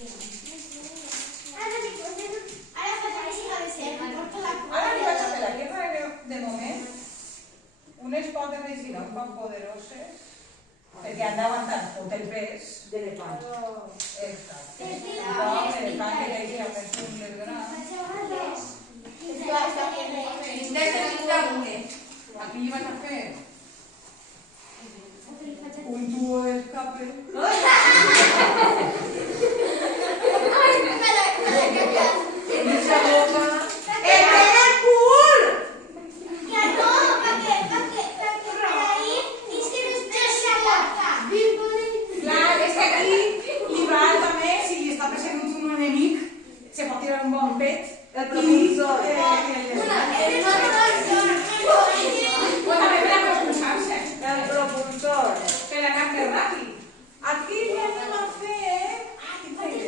Ara li vaig a fer aquí darrere, de moment, unes potes de gira un poc poderoses, perquè han d'aguantar tot el pes. D'elefant. Exacte. L'elefant que deixi amb les ungles grans. Aquí li vaig a fer un tubo d'escape. Se pot tirar un bon pet. El propulsor. I